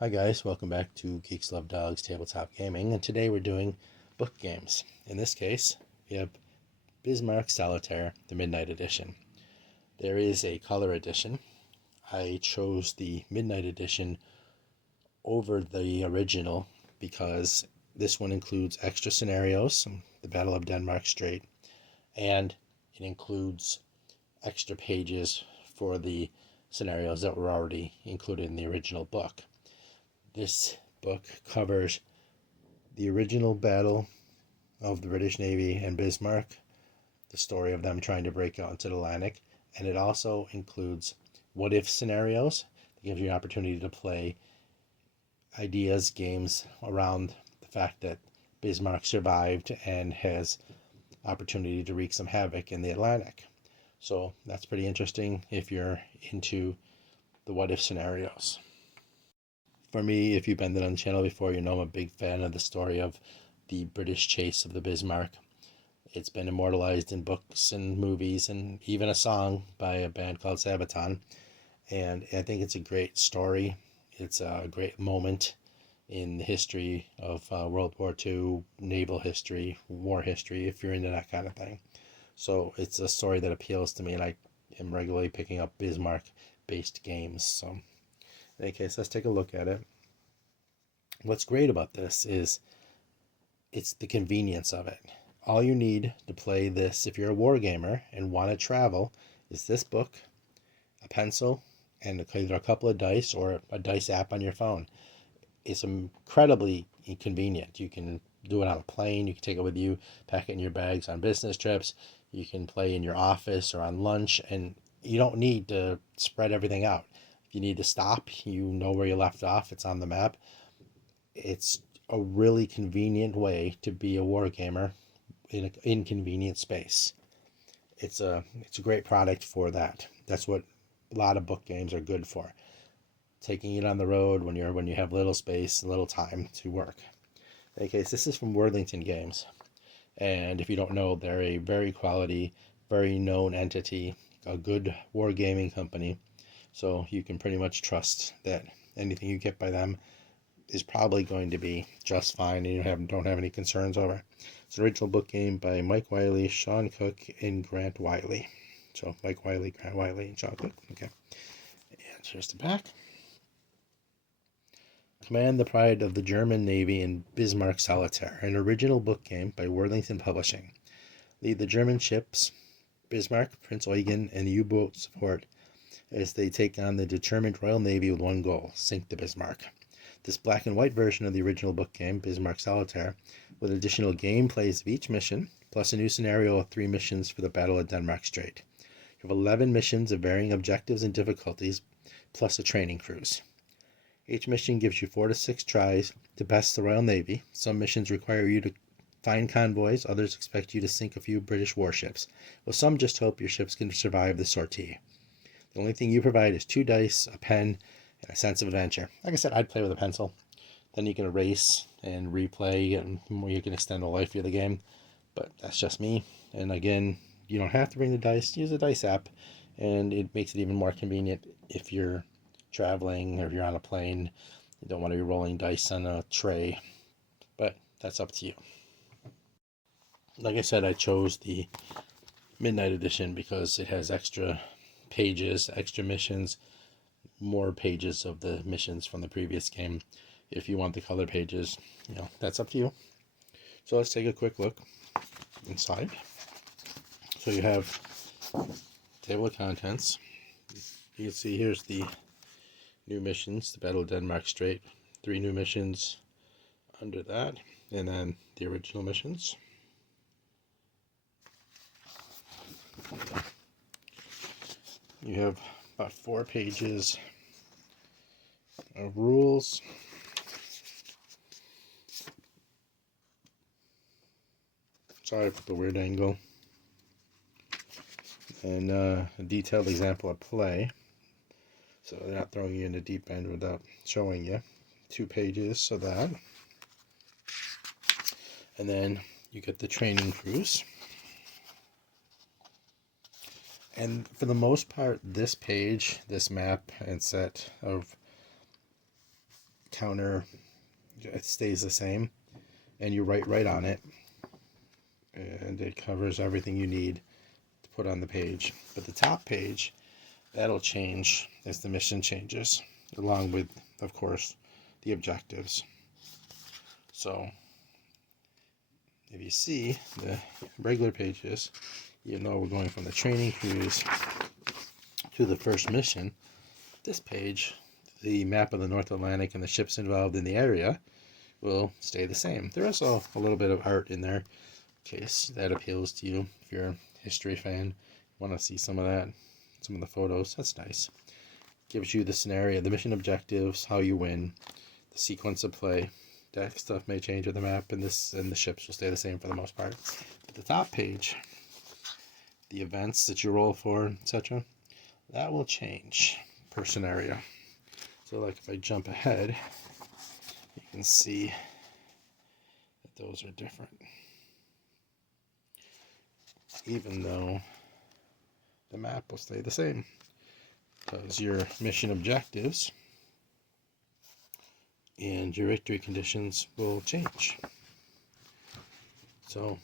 Hi guys, welcome back to GeeksLoveDogs Tabletop Gaming, and today we're doing book games. In this case, we have Bismarck Solitaire, the Midnight Edition. There is a color edition. I chose the Midnight Edition over the original because this one includes extra scenarios, the Battle of Denmark Strait, and it includes extra pages for the scenarios that were already included in the original book. This book covers the original battle of the British Navy and Bismarck, the story of them trying to break out into the Atlantic, and it also includes what-if scenarios. It gives you an opportunity to play ideas, games around the fact that Bismarck survived and has opportunity to wreak some havoc in the Atlantic. So that's pretty interesting if you're into the what-if scenarios. For me, if you've been on the channel before, you know I'm a big fan of the story of the British chase of the Bismarck. It's been immortalized in books and movies and even a song by a band called Sabaton. And I think it's a great story. It's a great moment in the history of World War II, naval history, war history, if you're into that kind of thing. So it's a story that appeals to me, and I am regularly picking up Bismarck-based games. So in any case, let's take a look at it. What's great about this is it's the convenience of it. All you need to play this, if you're a war gamer and want to travel, is this book, a pencil, and either a couple of dice or a dice app on your phone. It's incredibly convenient. You can do it on a plane. You can take it with you, pack it in your bags on business trips. You can play in your office or on lunch, and you don't need to spread everything out. If you need to stop, you know where you left off. It's on the map. It's a really convenient way to be a war gamer in an inconvenient space. It's a great product for that. That's what a lot of book games are good for. Taking it on the road when you have little space and little time to work. In any case, this is from Worthington Games. And if you don't know, they're a very quality, very known entity, a good wargaming company. So you can pretty much trust that anything you get by them is probably going to be just fine, and you don't have any concerns over it. It's an original book game by Mike Wiley, Sean Cook, and Grant Wiley. So Mike Wiley, Grant Wiley, and Sean Cook. Okay. And here's the back. Command the Pride of the German Navy in Bismarck Solitaire, an original book game by Worthington Publishing. Lead the German ships, Bismarck, Prince Eugen, and the U-boat support as they take on the determined Royal Navy with one goal: sink the Bismarck. This black and white version of the original book game, Bismarck Solitaire, with additional gameplays of each mission, plus a new scenario of 3 missions for the Battle of Denmark Strait. You have 11 missions of varying objectives and difficulties, plus a training cruise. Each mission gives you 4 to 6 tries to best the Royal Navy. Some missions require you to find convoys, others expect you to sink a few British warships, while some just hope your ships can survive the sortie. The only thing you provide is 2 dice, a pen, and a sense of adventure. Like I said, I'd play with a pencil. Then you can erase and replay, and you can extend the life of the game. But that's just me. And again, you don't have to bring the dice. Use a dice app, and it makes it even more convenient if you're traveling or if you're on a plane. You don't want to be rolling dice on a tray. But that's up to you. Like I said, I chose the Midnight Edition because it has extra pages, extra missions, more pages of the missions from the previous game. If you want the color pages, that's up to you. So let's take a quick look inside. So you have table of contents. You can see here's the new missions, the Battle of Denmark Strait, 3 new missions under that, and then the original missions. You have about 4 pages of rules. Sorry for the weird angle. And a detailed example of play. So they're not throwing you in the deep end without showing you. 2 pages of that. And then you get the training cruise. And for the most part, this page, this map and set of counter, it stays the same, and you write right on it, and it covers everything you need to put on the page. But the top page, that'll change as the mission changes, along with, of course, the objectives. So if you see the regular pages, you know we're going from the training cruise to the first mission. This page, the map of the North Atlantic and the ships involved in the area, will stay the same. There is also a little bit of art in there, in case that appeals to you. If you're a history fan, want to see some of that, some of the photos, that's nice. Gives you the scenario, the mission objectives, how you win, the sequence of play. That stuff may change with the map, and the ships will stay the same for the most part. But the top page, the events that you roll for, etc., that will change per scenario. So like if I jump ahead, you can see that those are different. Even though the map will stay the same, because your mission objectives and your victory conditions will change. So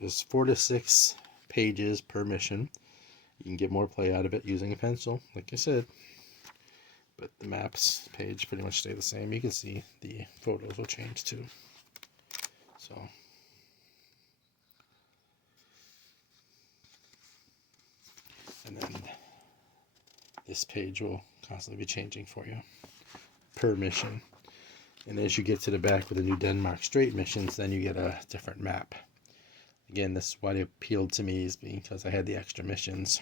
there's 4 to 6 pages per mission. You can get more play out of it using a pencil, like I said. But the maps page pretty much stay the same. You can see the photos will change too. So and then this page will constantly be changing for you per mission. And as you get to the back with the new Denmark Strait missions, then you get a different map. Again, this is what appealed to me, is because I had the extra missions.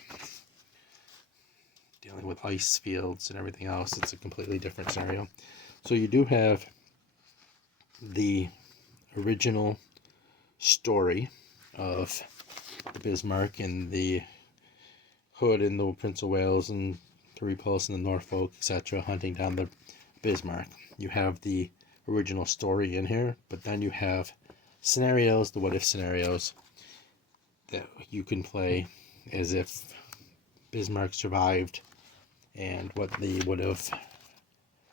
Dealing with ice fields and everything else, it's a completely different scenario. So you do have the original story of the Bismarck and the Hood and the Prince of Wales and the Repulse and the Norfolk, etc., hunting down the Bismarck. You have the original story in here, but then you have scenarios, the what-if scenarios, that you can play as if Bismarck survived and what they would have,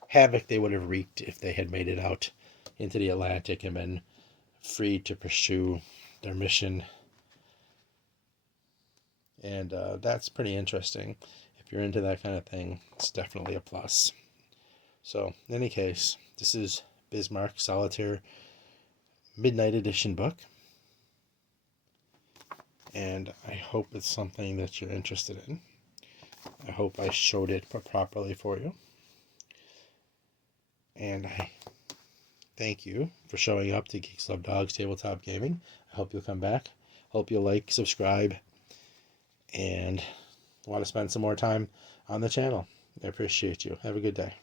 havoc they would have wreaked if they had made it out into the Atlantic and been free to pursue their mission. And that's pretty interesting. If you're into that kind of thing, it's definitely a plus. So, in any case, this is Bismarck Solitaire Midnight Edition book. And I hope it's something that you're interested in. I hope I showed it properly for you. And I thank you for showing up to GeeksLoveDogs Tabletop Gaming. I hope you'll come back. Hope you'll like, subscribe, and want to spend some more time on the channel. I appreciate you. Have a good day.